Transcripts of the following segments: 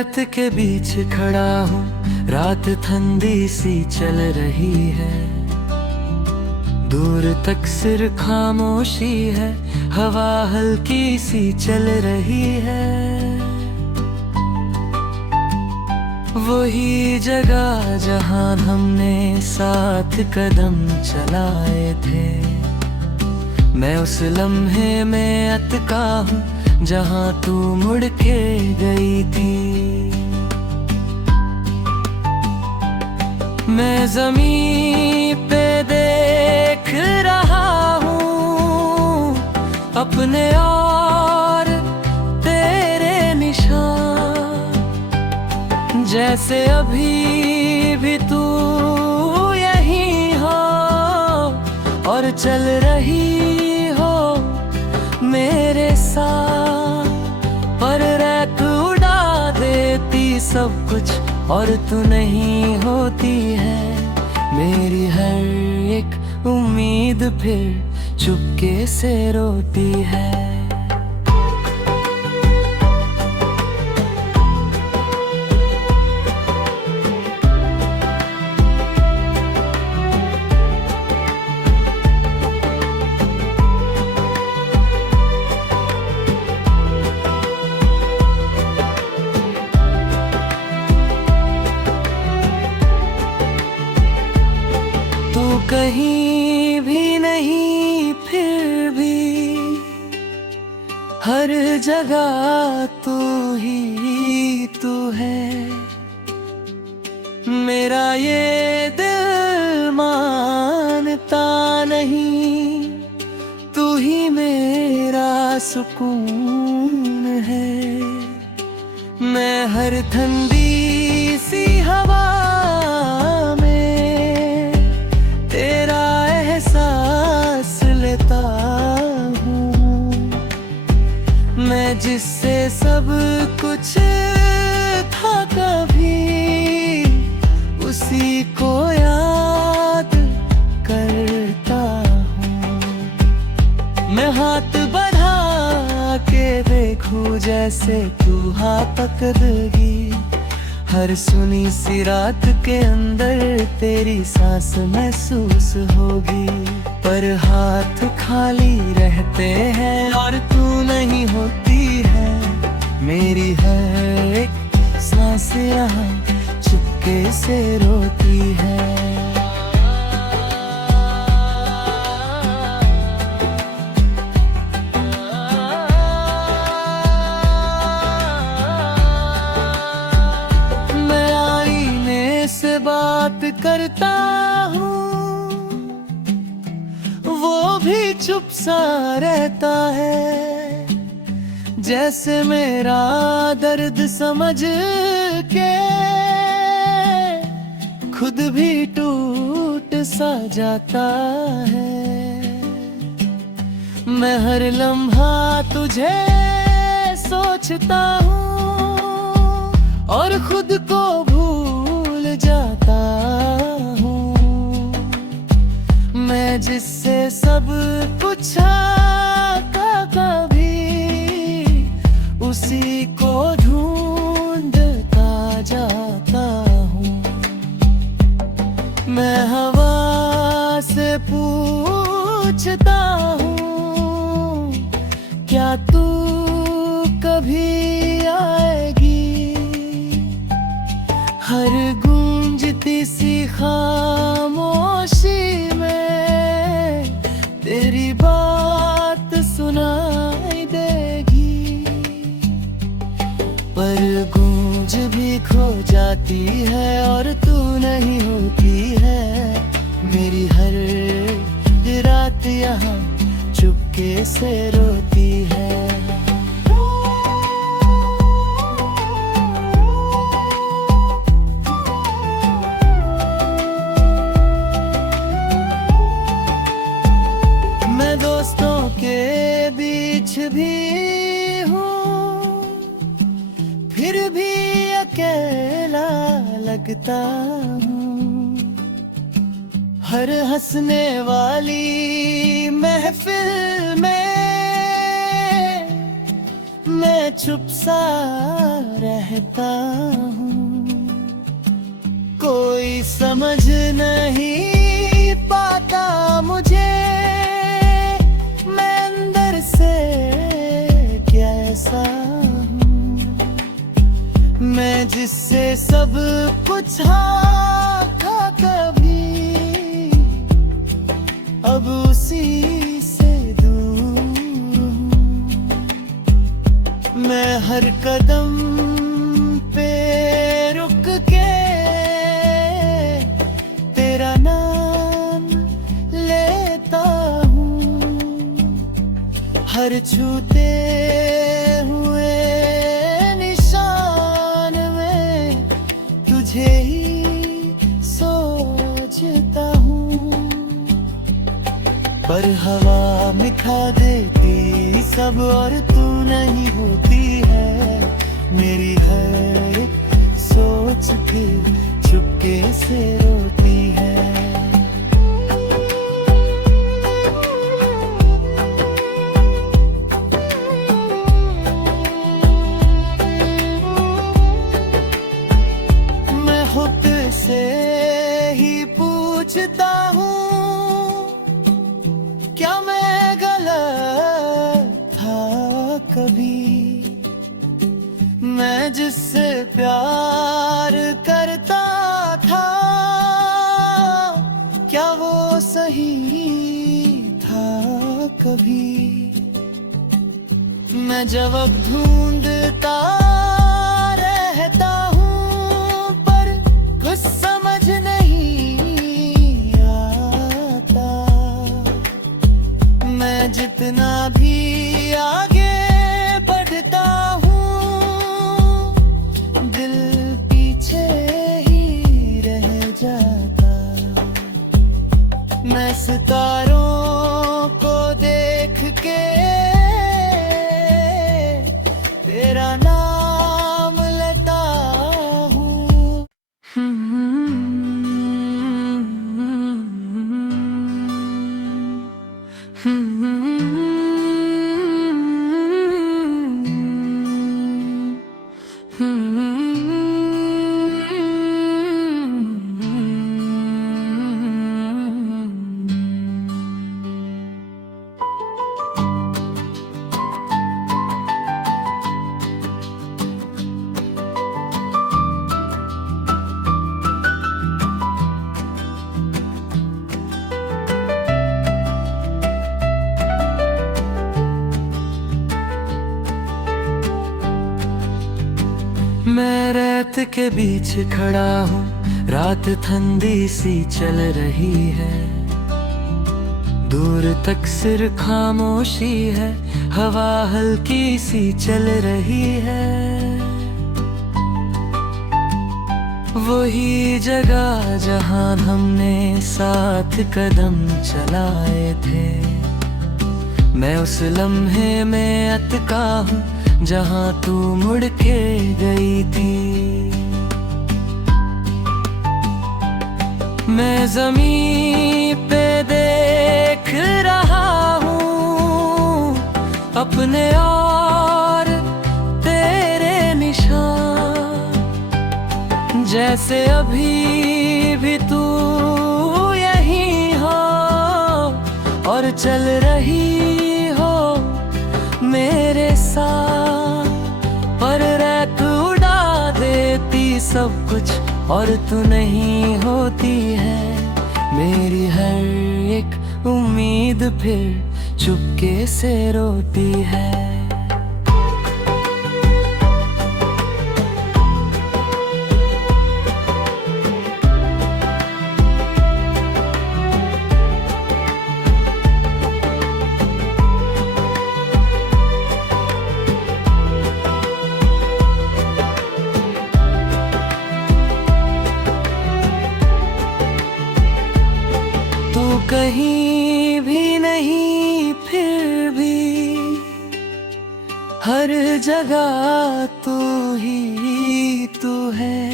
रेत के बीच खड़ा हूँ, रात ठंडी सी चल रही है। दूर तक सिर्फ खामोशी है, हवा हल्की सी चल रही है। वही जगह जहां हमने साथ कदम चलाए थे, मैं उस लम्हे में अटका हूँ जहां तू मुड़ के गई थी। मैं ज़मीन पे देख रहा हूँ अपने और तेरे निशान, जैसे अभी भी तू यहीं हो और चल रही हो मेरे साथ। पर रेत उड़ा देती सब कुछ और तू नहीं होती है। मेरी हर एक उम्मीद फिर चुपके से रोती है। कहीं भी नहीं फिर भी हर जगह तू ही तू है। मेरा ये दिल मानता नहीं, तू ही मेरा सुकून है। मैं हर ठंडी सी हवा जिससे सब कुछ था कभी, उसी को याद करता हूँ। मैं हाथ बढ़ा के देखूं जैसे तू हाथ पकड़ेगी। हर सुनी सी रात के अंदर तेरी सांस महसूस होगी। पर हाथ खाली रहते हैं और तू नहीं होती है। मेरी हर एक सांस यहाँ चुपके से रोती है। मैं आईने से बात करता हूँ, वो भी चुप सा रहता है। जैसे मेरा दर्द समझ के खुद भी टूट सा जाता है। मैं हर लम्हा तुझे सोचता हूँ और खुद को भूल जाता हूँ। मैं जिससे सब कुछ कभी उसी को ढूंढता जाता हूँ। मैं हवा से पूछता हूँ, क्या तू कभी आएगी? हर गूंजती सी खामोशी में तेरी बात सुनाई देगी। पर गूंज भी खो जाती है और तू नहीं होती है। मेरी हर रात यहाँ चुपके से रोती है। मैं दोस्तों के बीच भी हूँ, फिर भी अकेला लगता हूँ। हर हंसने वाली महफिल में मैं चुप सा रहता हूँ, कोई समझ नहीं पाता मुझे, मैं अंदर से कैसा हूँ। मैं जिससे सब कुछ था कभी, अब उसी से दूर हूँ। मैं हर कदम पे रुक के तेरा नाम लेता हूँ, हर छूते हुए निशान में तुझे ही सोचता हूँ। पर हवा मिठा देती सब और तू नहीं होती है, मेरी हर एक सोच फिर चुपके से रोती है। मैं खुद से ही पूछता हूँ, क्या मैं गलत था कभी? मैं जिससे प्यार करता था, क्या वो सही था कभी? मैं जवाब ढूंढता रहता हूँ, पर कुछ समझ नहीं आता। मैं जितना भी आगे बढ़ता हूँ, दिल पीछे ही रह जाता। मैं सितारों को देख के तेरा नाम लेता हूँ। मैं रेत के बीच खड़ा हूँ, रात ठंडी सी चल रही है, दूर तक सिर खामोशी है, हवा हल्की सी चल रही है। वही जगह जहाँ हमने साथ कदम चलाए थे, मैं उस लम्हे में अटका हूँ जहाँ तू मुड़ के गई थी। मैं ज़मीन पे देख रहा हूँ अपने और तेरे निशान, जैसे अभी भी तू यहीं हो और चल रही हो मेरे साथ। पर रेत उड़ा देती सब कुछ और तू नहीं होती है, मेरी हर एक उम्मीद फिर चुपके से रोती है। कहीं भी नहीं फिर भी हर जगह तू ही तू है।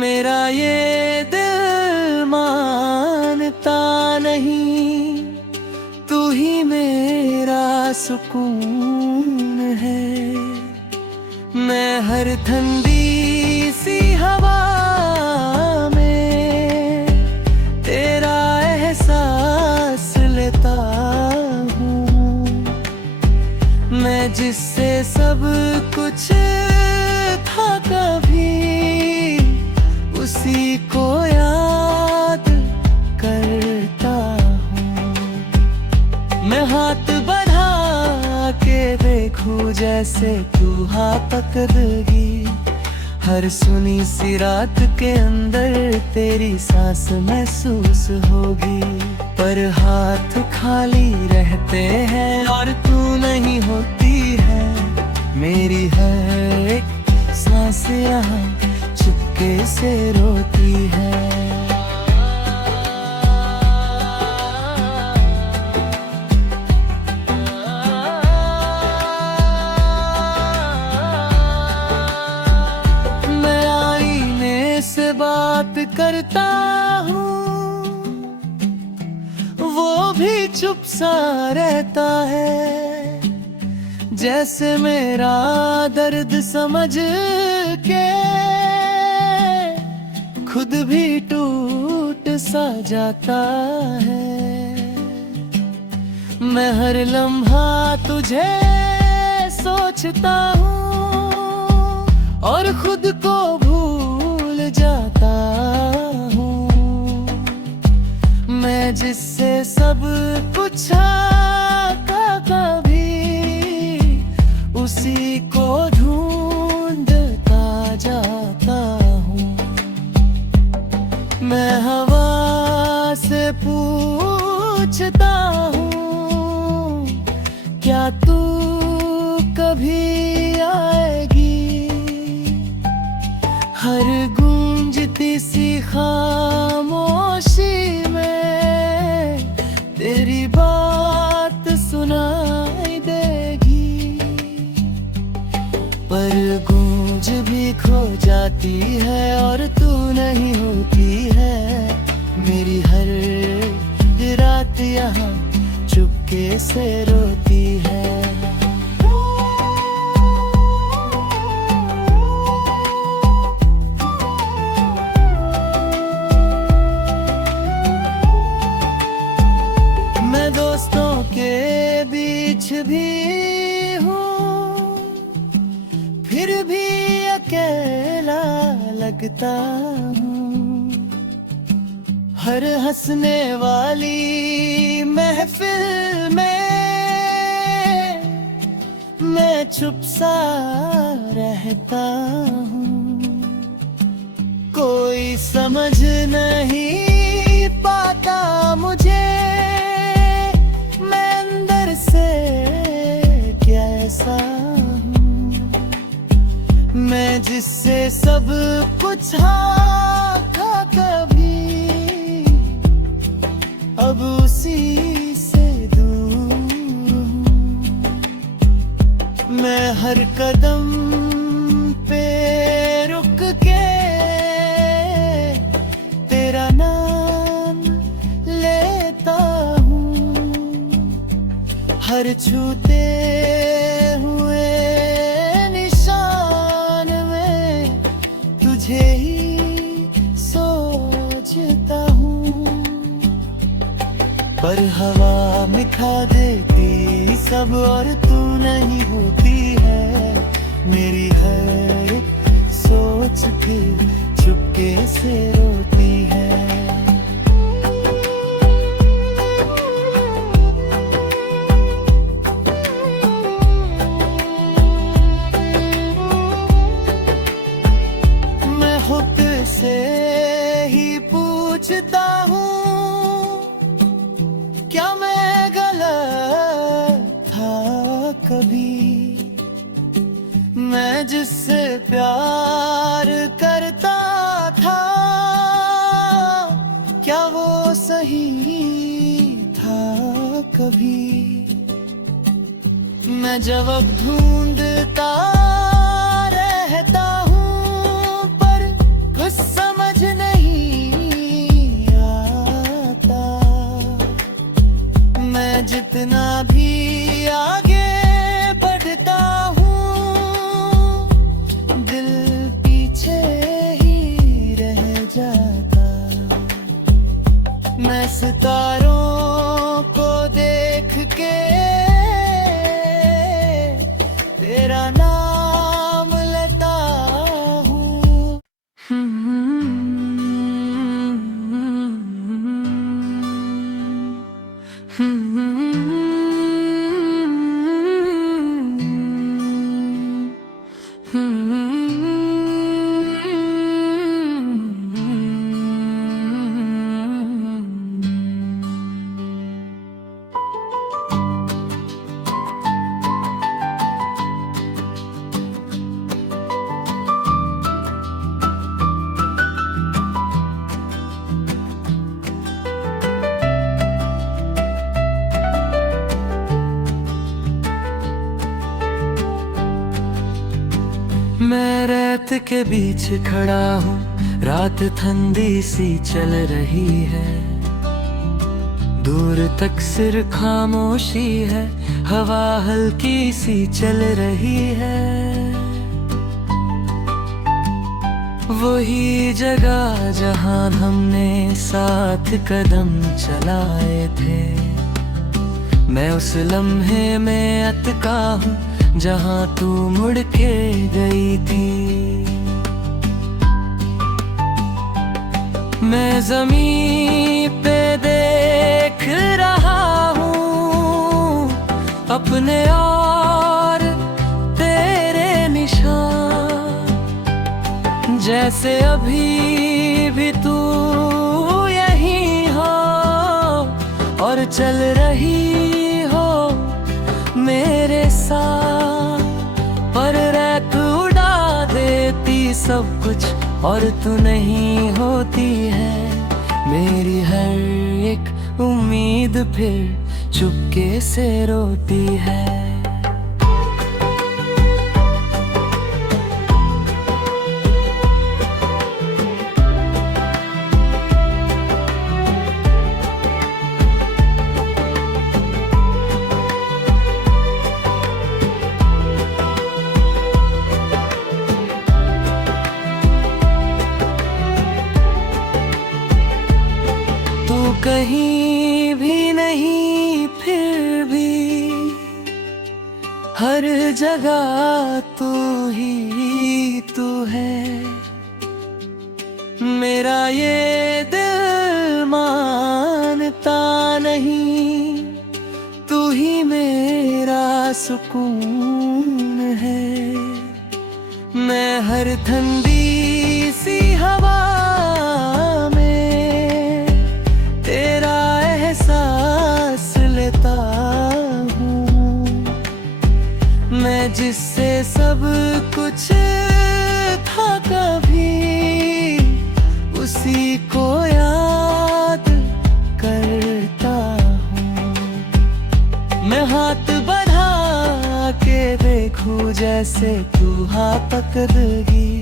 मेरा ये दिल मानता नहीं, तू ही मेरा सुकून हर ठंडी सी हवा में तेरा एहसास लेता हूँ। मैं जिससे सब कुछ था कभी उसी को याद करता हूँ। मैं हाथ बढ़ा के देखूं जैसे तू हाथ पकड़गी, हर सुनी सी रात के अंदर तेरी सांस महसूस होगी। पर हाथ खाली रहते हैं और तू नहीं होती है। मेरी हर एक सांस यहाँ चुपके से रोती है। मैं आईने से बात करता हूँ, वो भी चुप सा रहता है। जैसे मेरा दर्द समझ के खुद भी टूट सा जाता है। मैं हर लम्हा तुझे सोचता हूँ और खुद को भूल जाता हूँ। मैं जिससे सब कुछ था कभी उसी को ढूंढता जाता हूँ। मैं हवा से पूछता हूँ, क्या तू कभी आएगी? हर गूंजती सी खामोशी में तेरी बात सुनाई देगी। पर गूंज भी खो जाती है और तू नहीं होती है। मेरी हर रात यहाँ चुपके से रोती है। मैं दोस्तों के बीच भी हूँ, फिर भी अकेला लगता हूँ। हर हंसने वाली महफिल में मैं चुप सा रहता हूँ। कोई समझ नहीं पाता मुझे, मैं अंदर से कैसा हूँ। मैं जिससे सब कुछ था कभी अब उसी से दूर हूँ। मैं हर कदम पे रुक के तेरा नाम लेता हूँ। हर छूते हुए निशान में तुझे ही सोचता हूँ। पर हवा मिठा देती सब और तू नहीं होती है। मेरी हर एक सोच फिर चुपके से रोती है। मैं खुद से ही पूछता हूँ, क्या मैं गलत था कभी? मैं जिससे प्यार करता था, क्या वो सही था कभी? मैं जवाब ढूंढता रहता हूँ, पर कुछ समझ नहीं आता। मैं जितना भी आगे बढ़ता हूँ, दिल मैं सितारों को देख के तेरा नाम लेता हूँ। मैं रेत के बीच खड़ा हूँ, रात ठंडी सी चल रही है, दूर तक सिर खामोशी है, हवा हल्की सी चल रही है। वही जगह जहाँ हमने साथ कदम चलाए थे, मैं उस लम्हे में अटका हूँ जहाँ तू मुड़ के गई थी। मैं ज़मीन पे देख रहा हूँ अपने और तेरे निशान, जैसे अभी भी तू यहीं हो और चल रही हो मेरे साथ। पर रेत उड़ा देती सब कुछ और तू नहीं होती है मेरी हर एक उम्मीद, फिर चुपके से रोती है। कहीं भी नहीं फिर भी हर जगह तू ही तू है। मेरा ये दिल मानता नहीं, तू ही मेरा सुकून है। मैं हर ठंडी सी हवा जिससे सब कुछ था कभी, उसी को याद करता हूँ। मैं हाथ बढ़ा के देखूं जैसे तू हाथ पकड़गी,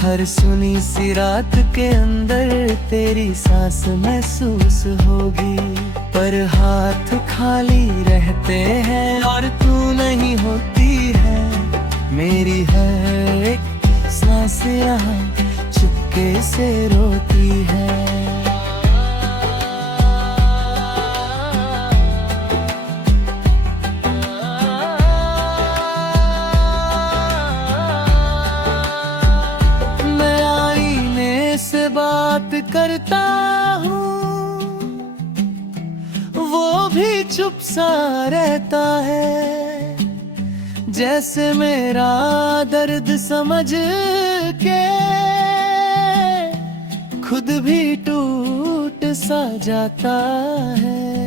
हर सुनी सी रात के अंदर तेरी सांस महसूस होगी। पर हाथ खाली रहते हैं और तू नहीं होती है मेरी हर एक सांस यहाँ चुपके से रोती है। मैं आईने से बात करता हूँ, वो भी चुप सा रहता है, जैसे मेरा दर्द समझ के खुद भी टूट सा जाता है।